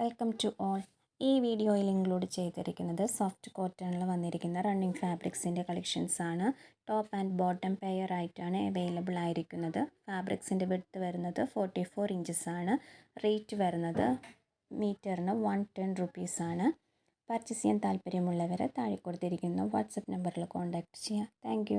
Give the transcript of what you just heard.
Welcome to all. ഈ വീഡിയോയിൽ include ചെയ്തിരിക്കുന്നത് സോഫ്റ്റ് കോട്ടണിൽ വന്നിരിക്കുന്ന റണ്ണിങ് ഫാബ്രിക്സിൻ്റെ കളക്ഷൻസാണ്. ടോപ്പ് ആൻഡ് ബോട്ടം പെയർ ആയിട്ടാണ് അവൈലബിൾ ആയിരിക്കുന്നത്. ഫാബ്രിക്സിൻ്റെ വിഡ്ത്ത് വരുന്നത് 44 ഇഞ്ചസ് ആണ്. റേറ്റ് വരുന്നത് മീറ്ററിന് 110 റുപ്പീസാണ്. പർച്ചേസ് ചെയ്യാൻ താല്പര്യമുള്ളവരെ താഴെ കൊടുത്തിരിക്കുന്ന വാട്സപ്പ് നമ്പറിൽ കോൺടാക്റ്റ് ചെയ്യാം. താങ്ക്